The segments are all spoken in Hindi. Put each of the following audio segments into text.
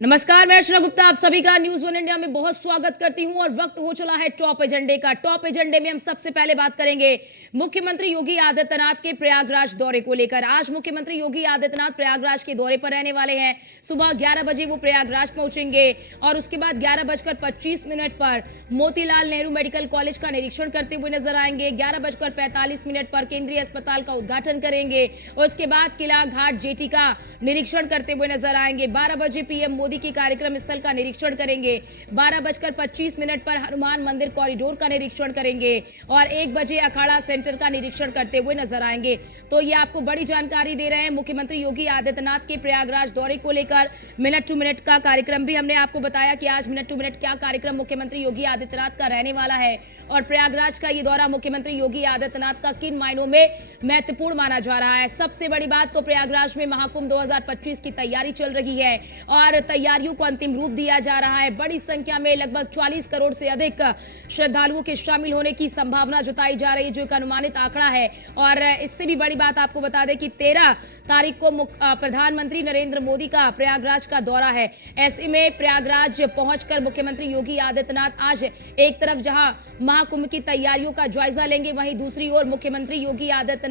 नमस्कार, मैं अर्चना गुप्ता आप सभी का न्यूज वन इंडिया में बहुत स्वागत करती हूं और वक्त हो चला है टॉप एजेंडे का। टॉप एजेंडे में हम सबसे पहले बात करेंगे मुख्यमंत्री योगी आदित्यनाथ के प्रयागराज दौरे को लेकर। आज मुख्यमंत्री योगी आदित्यनाथ प्रयागराज के दौरे पर रहने वाले हैं। सुबह 11 बजे वो प्रयागराज पहुंचेंगे और उसके बाद 11:25 पर मोतीलाल नेहरू मेडिकल कॉलेज का निरीक्षण करते हुए नजर आएंगे। 11:45 पर केंद्रीय अस्पताल का उद्घाटन करेंगे। उसके बाद किला घाट जेटी का निरीक्षण करते हुए नजर आएंगे। 12 बजे पीएम मोदी की कार्यक्रम स्थल का निरीक्षण करेंगे। 12:25 पर हनुमान मंदिर कॉरिडोर का निरीक्षण करेंगे और 1 बजे अखाड़ा सेंटर का निरीक्षण करते हुए नजर आएंगे। तो ये आपको बड़ी जानकारी दे रहे हैं मुख्यमंत्री योगी आदित्यनाथ के प्रयागराज दौरे को लेकर। मिनट टू मिनट का कार्यक्रम भी हमने आपको बताया कि आज मिनट टू मिनट क्या कार्यक्रम मुख्यमंत्री योगी आदित्यनाथ का रहने वाला है और प्रयागराज का ये दौरा मुख्यमंत्री योगी आदित्यनाथ का किन मायनों में महत्वपूर्ण माना जा रहा है। सबसे बड़ी बात तो प्रयागराज में महाकुंभ 2025 की तैयारी चल रही है और तैयारियों को अंतिम रूप दिया जा रहा है। बड़ी संख्या में लगभग 44 करोड़ से अधिक श्रद्धालुओं के शामिल होने की संभावना जताई जा रही है, जो एक अनुमानित आंकड़ा है। और इससे भी बड़ी बात आपको बता दें कि 13 तारीख को प्रधानमंत्री नरेंद्र मोदी का प्रयागराज का दौरा है। ऐसे में प्रयागराज पहुंचकर मुख्यमंत्री योगी आदित्यनाथ आज एक तरफ जहां महाकुंभ की तैयारियों का जायजा लेंगे, वहीं दूसरी ओर मुख्यमंत्री योगी आदित्यनाथ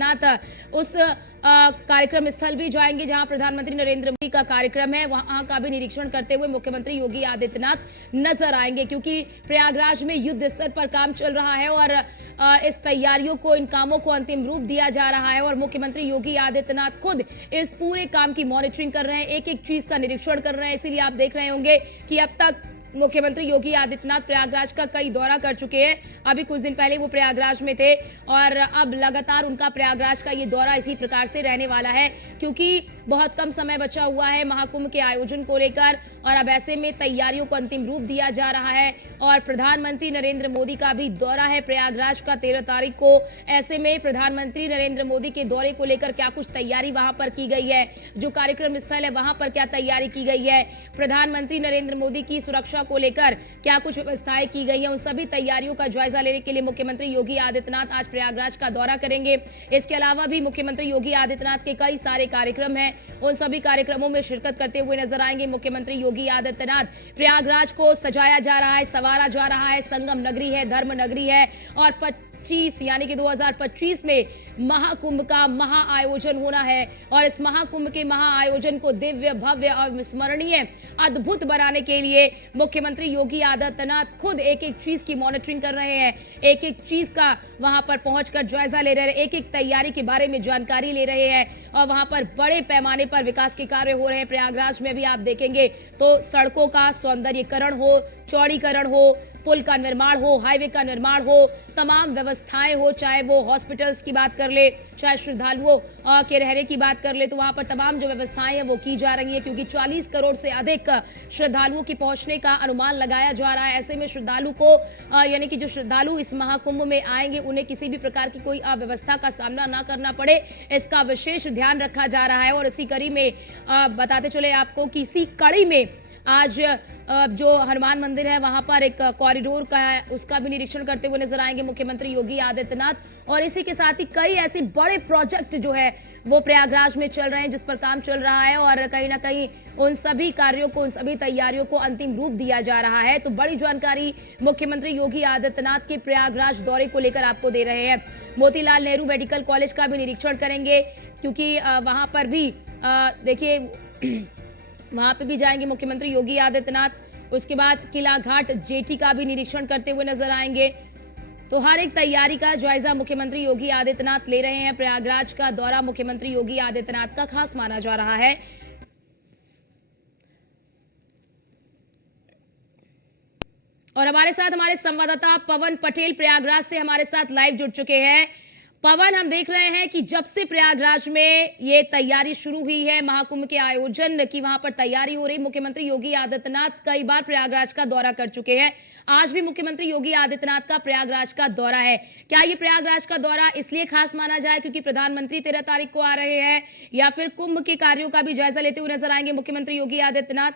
उस कार्यक्रम स्थल भी जाएंगे जहां प्रधानमंत्री नरेंद्र मोदी का कार्यक्रम है। वहां का भी निरीक्षण करते हुए मुख्यमंत्री योगी आदित्यनाथ नजर आएंगे, क्योंकि प्रयागराज में युद्ध स्तर पर काम चल रहा है और इस तैयारियों को, इन कामों को अंतिम रूप दिया जा रहा है और मुख्यमंत्री योगी आदित्यनाथ खुद इस पूरे काम की मॉनिटरिंग कर रहे हैं, एक एक चीज का निरीक्षण कर रहे हैं। इसीलिए आप देख रहे होंगे कि अब तक मुख्यमंत्री योगी आदित्यनाथ प्रयागराज का कई दौरा कर चुके हैं। अभी कुछ दिन पहले वो प्रयागराज में थे और अब लगातार उनका प्रयागराज का ये दौरा इसी प्रकार से रहने वाला है, क्योंकि बहुत कम समय बचा हुआ है महाकुंभ के आयोजन को लेकर और अब ऐसे में तैयारियों को अंतिम रूप दिया जा रहा है और प्रधानमंत्री नरेंद्र मोदी का भी दौरा है प्रयागराज का 13 तारीख को। ऐसे में प्रधानमंत्री नरेंद्र मोदी के दौरे को लेकर क्या कुछ तैयारी वहां पर की गई है, जो कार्यक्रम स्थल है वहां पर क्या तैयारी की गई है, प्रधानमंत्री नरेंद्र मोदी की सुरक्षा को लेकर क्या कुछ व्यवस्थाएं की गई है, उन सभी तैयारियों का जायजा लेने के लिए मुख्यमंत्री योगी आदित्यनाथ आज प्रयागराज का दौरा करेंगे। इसके अलावा भी मुख्यमंत्री योगी आदित्यनाथ के कई सारे कार्यक्रम हैं, उन सभी कार्यक्रमों में शिरकत करते हुए नजर आएंगे। मुख्यमंत्री योगी आदित्यनाथ प्रयागराज को सजाया जा रहा है, संवारा जा रहा है, संगम नगरी है, धर्म नगरी है और 25 यानी कि 2025 में महाकुंभ का महाआयोजन होना है और इस महाकुंभ के महाआयोजन को दिव्य, भव्य और स्मरणीय, अद्भुत बनाने के लिए मुख्यमंत्री योगी आदित्यनाथ खुद एक एक चीज की मॉनिटरिंग कर रहे हैं, एक एक चीज का वहां पर पहुंचकर जायजा ले रहे हैं, एक एक तैयारी के बारे में जानकारी ले रहे हैं और वहां पर बड़े पैमाने पर विकास के कार्य हो रहे हैं। प्रयागराज में भी आप देखेंगे तो सड़कों का सौंदर्यीकरण हो, चौड़ीकरण हो, पुल का निर्माण हो, हाईवे का निर्माण हो, तमाम व्यवस्थाएं हो, चाहे वो हॉस्पिटल्स की बात कर ले, चाहे श्रद्धालुओं के रहने की बात कर ले, तो वहां पर तमाम जो व्यवस्थाएं हैं वो की जा रही है, क्योंकि 40 करोड़ से अधिक श्रद्धालुओं के पहुंचने का अनुमान लगाया जा रहा है। ऐसे में श्रद्धालु को यानी कि जो श्रद्धालु इस महाकुंभ में आएंगे उन्हें किसी भी प्रकार की कोई अव्यवस्था का सामना ना करना पड़े, इसका विशेष ध्यान रखा जा रहा है। और इसी कड़ी में बताते चले आपको कि इसी कड़ी में आज जो हनुमान मंदिर है वहां पर एक कॉरिडोर का है, उसका भी निरीक्षण करते हुए नजर आएंगे मुख्यमंत्री योगी आदित्यनाथ। और इसी के साथ ही कई ऐसे बड़े प्रोजेक्ट जो है वो प्रयागराज में चल रहे हैं, जिस पर काम चल रहा है और कहीं ना कहीं उन सभी कार्यों को, उन सभी तैयारियों को अंतिम रूप दिया जा रहा है। तो बड़ी जानकारी मुख्यमंत्री योगी आदित्यनाथ के प्रयागराज दौरे को लेकर आपको दे रहे हैं। मोतीलाल नेहरू मेडिकल कॉलेज का भी निरीक्षण करेंगे, क्योंकि वहां पर भी देखिए वहां पे भी जाएंगे मुख्यमंत्री योगी आदित्यनाथ। उसके बाद किला घाट जेटी का भी निरीक्षण करते हुए नजर आएंगे। तो हर एक तैयारी का जायजा मुख्यमंत्री योगी आदित्यनाथ ले रहे हैं। प्रयागराज का दौरा मुख्यमंत्री योगी आदित्यनाथ का खास माना जा रहा है। और हमारे साथ हमारे संवाददाता पवन पटेल प्रयागराज से हमारे साथ लाइव जुड़ चुके हैं। पवन, हम देख रहे हैं कि जब से प्रयागराज में ये तैयारी शुरू हुई है महाकुंभ के आयोजन की, वहां पर तैयारी हो रही, मुख्यमंत्री योगी आदित्यनाथ कई बार प्रयागराज का दौरा कर चुके हैं। आज भी मुख्यमंत्री योगी आदित्यनाथ का प्रयागराज का दौरा है। क्या ये प्रयागराज का दौरा इसलिए खास माना जाए क्योंकि प्रधानमंत्री 13 तारीख को आ रहे हैं, या फिर कुंभ के कार्यों का भी जायजा लेते हुए नजर आएंगे मुख्यमंत्री योगी आदित्यनाथ?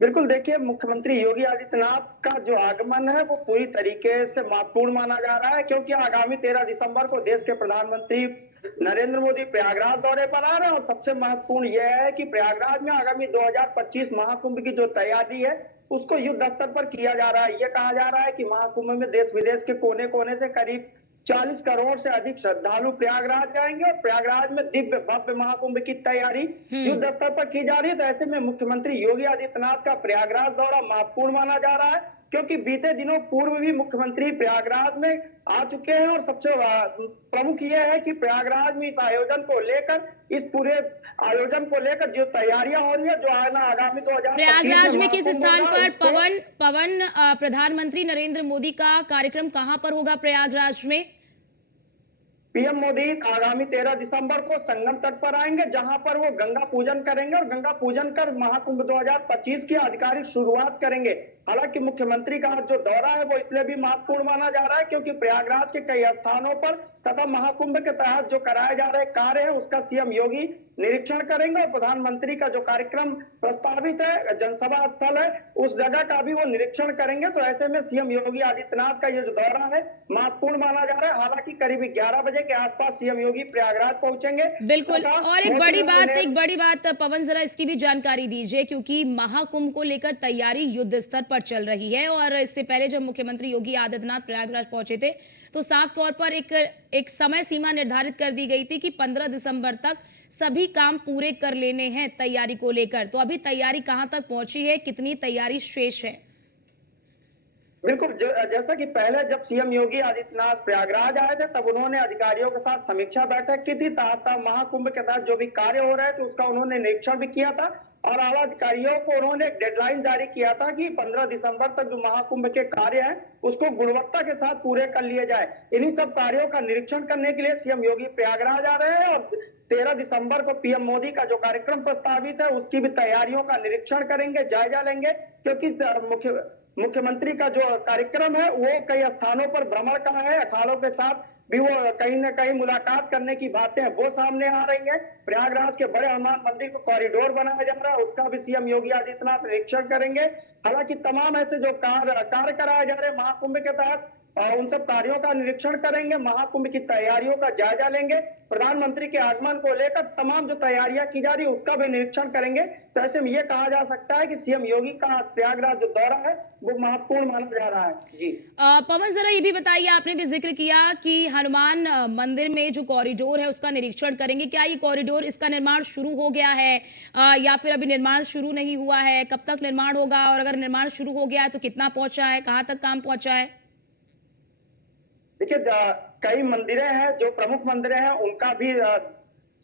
बिल्कुल देखिए, मुख्यमंत्री योगी आदित्यनाथ का जो आगमन है वो पूरी तरीके से महत्वपूर्ण माना जा रहा है, क्योंकि आगामी 13 दिसंबर को देश के प्रधानमंत्री नरेंद्र मोदी प्रयागराज दौरे पर आ रहे हैं। और सबसे महत्वपूर्ण यह है कि प्रयागराज में आगामी 2025 महाकुंभ की जो तैयारी है उसको युद्ध स्तर पर किया जा रहा है। ये कहा जा रहा है कि महाकुंभ में देश विदेश के कोने कोने से करीब 40 करोड़ से अधिक श्रद्धालु प्रयागराज जाएंगे, और प्रयागराज में दिव्य भव्य महाकुंभ की तैयारी हम्म। युद्ध स्तर पर की जा रही है। तो ऐसे में मुख्यमंत्री योगी आदित्यनाथ का प्रयागराज दौरा महत्वपूर्ण माना जा रहा है, क्योंकि बीते दिनों पूर्व भी मुख्यमंत्री प्रयागराज में आ चुके हैं। और सबसे प्रमुख यह है कि प्रयागराज में इस आयोजन को लेकर, इस पूरे आयोजन को लेकर जो तैयारियां हो रही है, जो आना आगामी 2025 में प्रयागराज में किस महाकुंभ स्थान होगा पर उसको पवन पवन प्रधानमंत्री नरेंद्र मोदी का कार्यक्रम कहां पर होगा प्रयागराज में? पीएम मोदी आगामी 13 दिसंबर को संगम तट पर आएंगे, जहां पर वो गंगा पूजन करेंगे और गंगा पूजन कर महाकुंभ 2025 की आधिकारिक शुरुआत करेंगे। हालांकि मुख्यमंत्री का जो दौरा है वो इसलिए भी महत्वपूर्ण माना जा रहा है क्योंकि प्रयागराज के कई स्थानों पर तथा महाकुंभ के तहत जो कराए जा रहे कार्य है उसका सीएम योगी निरीक्षण करेंगे, और प्रधानमंत्री का जो कार्यक्रम प्रस्तावित है, जनसभा स्थल है, उस जगह का भी वो निरीक्षण करेंगे। तो ऐसे में सीएम योगी आदित्यनाथ का ये जो दौरा है महत्वपूर्ण माना जा रहा है। हालांकि करीब 11 बजे के आसपास सीएम योगी प्रयागराज पहुंचेंगे बिल्कुल। तथा और एक मोतीलाल एक बड़ी बात पवन, जरा इसकी भी जानकारी दीजिए, क्योंकि महाकुंभ को लेकर तैयारी युद्ध स्तर पर चल रही है और इससे पहले जब मुख्यमंत्री योगी आदित्यनाथ प्रयागराज पहुंचे थे तो साफ तौर पर एक समय सीमा निर्धारित कर दी गई थी कि 15 दिसंबर तक सभी काम पूरे कर लेने हैं तैयारी को लेकर। तो अभी तैयारी कहां तक पहुंची है, कितनी तैयारी शेष है? बिल्कुल, जैसा कि पहले जब सीएम योगी आदित्यनाथ प्रयागराज आए थे तब उन्होंने अधिकारियों के साथ समीक्षा बैठक की थी, तहत महाकुंभ के तहत जो भी कार्य हो रहे थे उसका उन्होंने निरीक्षण भी किया था, और आला अधिकारियों को उन्होंने एक डेडलाइन जारी किया था कि 15 दिसंबर तक जो महाकुंभ के कार्य हैं उसको गुणवत्ता के साथ पूरे कर लिए जाए। इन्हीं सब कार्यों का निरीक्षण करने के लिए सीएम योगी प्रयागराज आ रहे हैं, और 13 दिसंबर को पीएम मोदी का जो कार्यक्रम प्रस्तावित है उसकी भी तैयारियों का निरीक्षण करेंगे, जायजा लेंगे, क्योंकि मुख्यमंत्री का जो कार्यक्रम है वो कई स्थानों पर भ्रमण का है। अखाड़ों के साथ भी वो कहीं ना कहीं मुलाकात करने की बातें वो सामने आ रही है। प्रयागराज के बड़े हनुमान मंदिर को कॉरिडोर बनाया जा रहा है, उसका भी सीएम योगी आदित्यनाथ निरीक्षण करेंगे। हालांकि तमाम ऐसे जो कार्य कराए जा रहे हैं महाकुंभ के तहत, उन सब कार्यों का निरीक्षण करेंगे, महाकुंभ की तैयारियों का जायजा लेंगे, प्रधानमंत्री के आगमन को लेकर तमाम जो तैयारियां की जा रही है उसका भी निरीक्षण करेंगे। तो ऐसे में ये कहा जा सकता है कि सीएम योगी का प्रयागराज जो दौरा है वो महत्वपूर्ण माना जा रहा है। जी पवन, जरा ये भी बताइए, आपने भी जिक्र किया कि हनुमान मंदिर में जो कॉरिडोर है उसका निरीक्षण करेंगे। क्या ये कॉरिडोर, इसका निर्माण शुरू हो गया है या फिर अभी निर्माण शुरू नहीं हुआ है? कब तक निर्माण होगा, और अगर निर्माण शुरू हो गया है तो कितना पहुंचा है, कहां तक काम पहुंचा है? देखिए, कई मंदिरें हैं, जो प्रमुख मंदिरें हैं उनका भी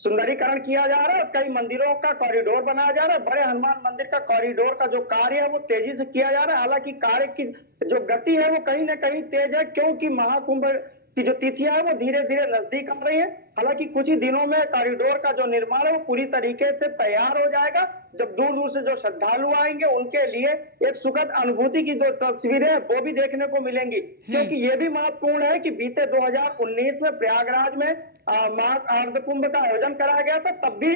सुंदरीकरण किया जा रहा है, और कई मंदिरों का कॉरिडोर बनाया जा रहा है। बड़े हनुमान मंदिर का कॉरिडोर का जो कार्य है वो तेजी से किया जा रहा है। हालांकि कार्य की जो गति है वो कहीं ना कहीं तेज है, क्योंकि महाकुंभ की जो तिथियां है वो धीरे धीरे नजदीक आ रही है। हालांकि कुछ ही दिनों में कॉरिडोर का जो निर्माण है वो पूरी तरीके से तैयार हो जाएगा। जब दूर दूर से जो श्रद्धालु आएंगे उनके लिए एक सुखद अनुभूति की जो तस्वीरें हैं वो भी देखने को मिलेंगी, क्योंकि ये भी महत्वपूर्ण है कि बीते 2019 में प्रयागराज में अर्ध कुंभ का आयोजन कराया गया था, तब भी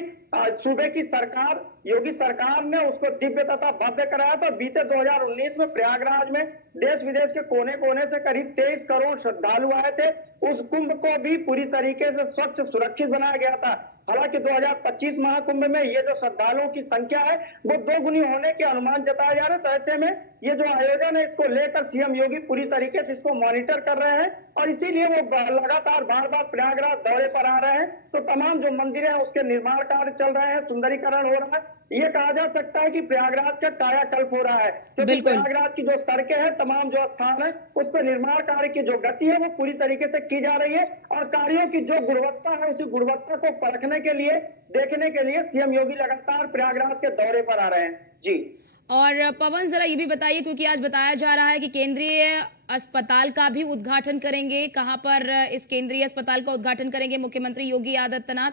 सूबे की सरकार, योगी सरकार ने उसको दिव्य तथा भव्य कराया था। बीते 2019 में प्रयागराज में देश विदेश के कोने कोने से करीब 23 करोड़ श्रद्धालु आए थे। उस कुंभ को भी पूरी तरीके से स्वच्छ सुरक्षित बनाया गया था। हालांकि 2025 महाकुंभ में ये जो श्रद्धालुओं की संख्या है वो दोगुनी होने के अनुमान जताए जा रहे हैं। तो ऐसे में ये जो आयोजन है इसको लेकर सीएम योगी पूरी तरीके से इसको मॉनिटर कर रहे हैं, और इसीलिए वो लगातार बार बार प्रयागराज दौरे पर आ रहे हैं। तो तमाम जो मंदिर है उसके निर्माण कार्य चल रहे हैं, सुंदरीकरण हो रहा है। ये कहा जा सकता है कि प्रयागराज का कायाकल्प हो रहा है, क्योंकि प्रयागराज की जो सड़कें हैं, तमाम जो स्थान है उस पर निर्माण कार्य की जो गति है वो पूरी तरीके से की जा रही है, और कार्यों की जो गुणवत्ता है उसी गुणवत्ता को परखने के लिए, देखने के लिए सीएम योगी लगातार प्रयागराज के दौरे पर आ रहे हैं। जी और पवन, जरा ये भी बताइए, क्योंकि आज बताया जा रहा है कि केंद्रीय अस्पताल का भी उद्घाटन करेंगे। कहां पर इस केंद्रीय अस्पताल का उद्घाटन करेंगे मुख्यमंत्री योगी आदित्यनाथ?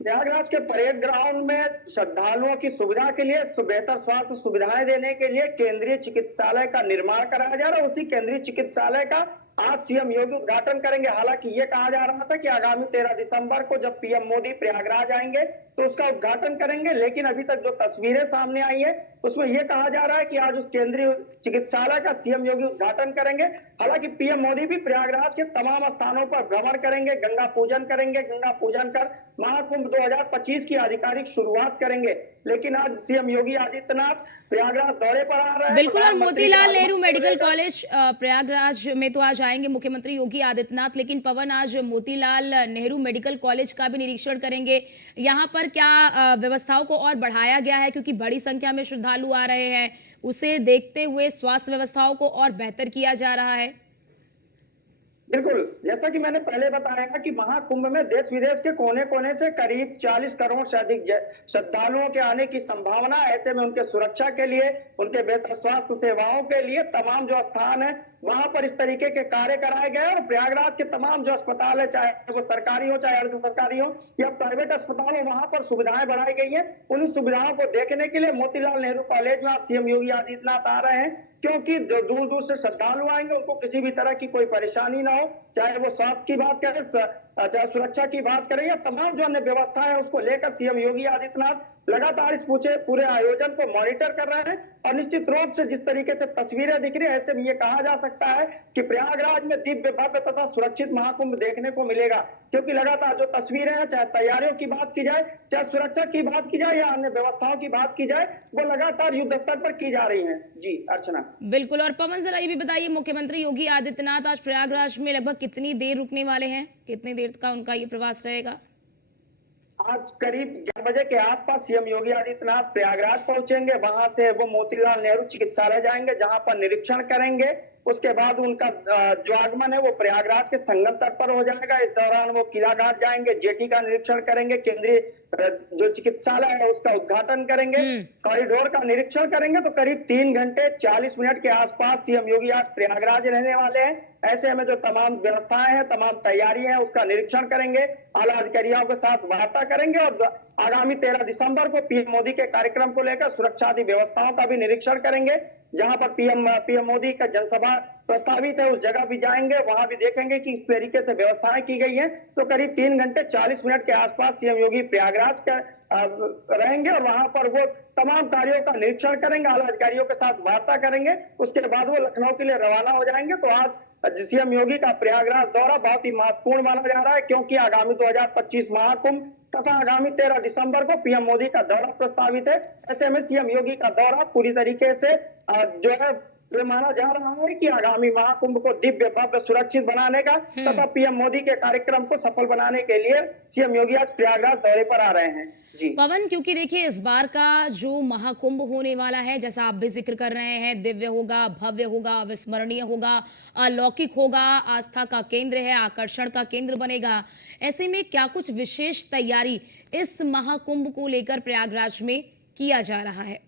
प्रयागराज के परेड ग्राउंड में श्रद्धालुओं की सुविधा के लिए, बेहतर स्वास्थ्य सुविधाएं देने के लिए केंद्रीय चिकित्सालय का निर्माण कराया जा रहा है। उसी केंद्रीय चिकित्सालय का आज सीएम योगी उद्घाटन करेंगे। हालांकि ये कहा जा रहा था कि आगामी 13 दिसंबर को जब पीएम मोदी प्रयागराज आएंगे तो उसका उद्घाटन करेंगे, लेकिन अभी तक जो तस्वीरें सामने आई है उसमें यह कहा जा रहा है कि आज उस केंद्रीय चिकित्सालय का सीएम योगी उद्घाटन करेंगे। हालांकि पीएम मोदी भी प्रयागराज के तमाम स्थानों पर भ्रमण करेंगे, गंगा पूजन करेंगे, गंगा पूजन कर महाकुंभ 2025 की आधिकारिक शुरुआत करेंगे। लेकिन आज सीएम योगी आदित्यनाथ प्रयागराज दौरे पर आ रहे हैं। बिल्कुल, और प्रधानमंत्री मोतीलाल का नेहरू आगमन मेडिकल को लेकर कॉलेज प्रयागराज में तो आज आएंगे मुख्यमंत्री योगी आदित्यनाथ, लेकिन पवन आज मोतीलाल नेहरू मेडिकल कॉलेज का भी निरीक्षण करेंगे। यहाँ पर क्या व्यवस्थाओं को और बढ़ाया गया है, क्योंकि बड़ी संख्या में श्रद्धालु आ रहे हैं, उसे देखते हुए स्वास्थ्य व्यवस्थाओं को और बेहतर किया जा रहा है? बिल्कुल, जैसा कि मैंने पहले बताया कि महाकुंभ में देश विदेश के कोने कोने से करीब 40 करोड़ से अधिक श्रद्धालुओं के आने की संभावना। ऐसे में उनके सुरक्षा के लिए, उनके बेहतर स्वास्थ्य सेवाओं के लिए तमाम जो स्थान है वहां पर इस तरीके के कार्य कराए गए। और प्रयागराज के तमाम जो अस्पताल है, चाहे वो सरकारी हो चाहे अर्ध सरकारी हो या प्राइवेट अस्पताल हो, वहां पर सुविधाएं बढ़ाई गई है। उन सुविधाओं को देखने के लिए मोतीलाल नेहरू कॉलेज में आज सीएम योगी आदित्यनाथ आ रहे हैं, क्योंकि जो दूर दूर से श्रद्धालु आएंगे उनको किसी भी तरह की कोई परेशानी ना हो, चाहे वो स्वास्थ्य की बात करें, चाहे सुरक्षा की बात करें या तमाम जो अन्य व्यवस्था है उसको लेकर सीएम योगी आदित्यनाथ लगातार इस पूरे आयोजन को मॉनिटर कर रहे हैं। और निश्चित रूप से जिस तरीके से तस्वीरें दिख रही है, ऐसे में ये कहा जा सकता है कि प्रयागराज में दिव्य भव्य तथा सुरक्षित महाकुंभ देखने को मिलेगा, क्योंकि लगातार जो तस्वीरें हैं, चाहे तैयारियों की बात की जाए, चाहे सुरक्षा की बात की जाए या अन्य व्यवस्थाओं की बात की जाए, वो लगातार युद्ध स्तर पर की जा रही है। जी अर्चना। बिल्कुल, और पवन जरा ये भी बताइए, मुख्यमंत्री योगी आदित्यनाथ आज प्रयागराज में लगभग कितनी देर रुकने वाले हैं, कितनी देर का उनका ये प्रवास रहेगा? आज करीब 11 बजे के आसपास सीएम योगी आदित्यनाथ प्रयागराज पहुंचेंगे। वहां से वो मोतीलाल नेहरू चिकित्सालय जाएंगे, जहां पर निरीक्षण करेंगे। उसके बाद उनका जो आगमन है वो प्रयागराज के संगम तट पर हो जाएगा। इस दौरान वो किला घाट जाएंगे, जेटी का निरीक्षण करेंगे, केंद्रीय जो चिकित्सालय है उसका उद्घाटन करेंगे, कॉरिडोर का निरीक्षण करेंगे। तो करीब 3 घंटे 40 मिनट के आसपास सीएम योगी आज प्रयागराज रहने वाले हैं। ऐसे में जो तमाम व्यवस्थाएं हैं, तमाम तैयारी है, उसका निरीक्षण करेंगे, आला अधिकारियों के साथ वार्ता करेंगे और आगामी 13 दिसंबर को पीएम मोदी के कार्यक्रम को लेकर सुरक्षा आदि व्यवस्थाओं का भी निरीक्षण करेंगे। जहां पर पीएम मोदी का जनसभा प्रस्तावित है उस जगह भी जाएंगे, वहां भी देखेंगे कि इस तरीके से व्यवस्थाएं की गई हैं। तो करीब 3 घंटे 40 मिनट के आसपास सीएम योगी प्रयागराज का रहेंगे और वहां पर वो तमाम कार्यों का निरीक्षण करेंगे, आला अधिकारियों के साथ वार्ता करेंगे। उसके बाद वो लखनऊ के लिए रवाना हो जाएंगे। तो आज सीएम योगी का प्रयागराज दौरा बहुत ही महत्वपूर्ण माना जा रहा है, क्योंकि आगामी 2025 महाकुंभ तथा आगामी 13 दिसंबर को पीएम मोदी का दौरा प्रस्तावित है। ऐसे में सीएम योगी का दौरा पूरी तरीके से जो है ये माना जा रहा है कि आगामी महाकुंभ को दिव्य भव्य सुरक्षित बनाने का तथा पीएम मोदी के कार्यक्रम को सफल बनाने के लिए सीएम योगी आज प्रयागराज दौरे पर आ रहे हैं। जी पवन, क्योंकि देखिए इस बार का जो महाकुंभ होने वाला है, जैसा आप भी जिक्र कर रहे हैं, दिव्य होगा, भव्य होगा, अविस्मरणीय होगा, अलौकिक होगा, आस्था का केंद्र है, आकर्षण का केंद्र बनेगा। ऐसे में क्या कुछ विशेष तैयारी इस महाकुंभ को लेकर प्रयागराज में किया जा रहा है?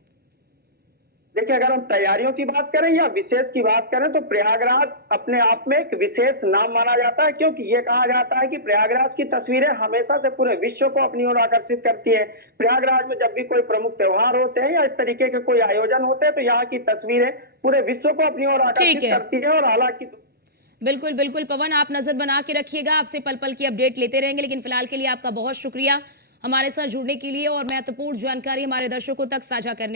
देखिए, अगर हम तैयारियों की बात करें या विशेष की बात करें तो प्रयागराज अपने आप में एक विशेष नाम माना जाता है, क्योंकि ये कहा जाता है कि प्रयागराज की तस्वीरें हमेशा से पूरे विश्व को अपनी ओर आकर्षित करती है। प्रयागराज में जब भी कोई प्रमुख त्योहार होते हैं या इस तरीके के कोई आयोजन होते हैं तो यहाँ की तस्वीरें पूरे विश्व को अपनी ओर आकर्षित करती है। और हालांकि बिल्कुल बिल्कुल पवन, आप नजर बना के रखिएगा, आपसे पल पल की अपडेट लेते रहेंगे। लेकिन फिलहाल के लिए आपका बहुत शुक्रिया हमारे साथ जुड़ने के लिए और महत्वपूर्ण जानकारी हमारे दर्शकों तक साझा करने